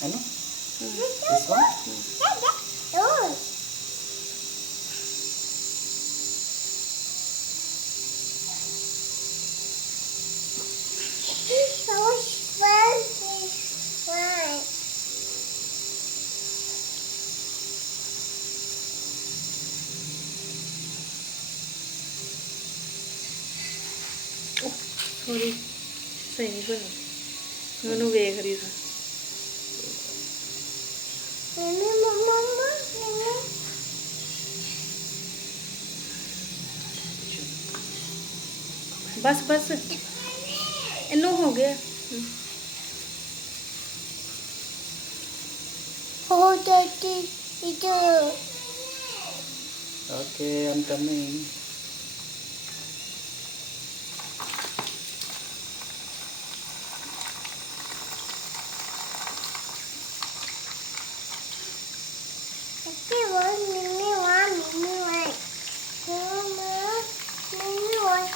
Ano? This one? Sorry ਸਹੀ ਨਹੀਂ ਬਣੀ ਮੈਨੂੰ ਵੇਖ ਰਹੀ ਸੀ बस बस इन्नू हो गया Okay, I'm coming. Mama, mini one,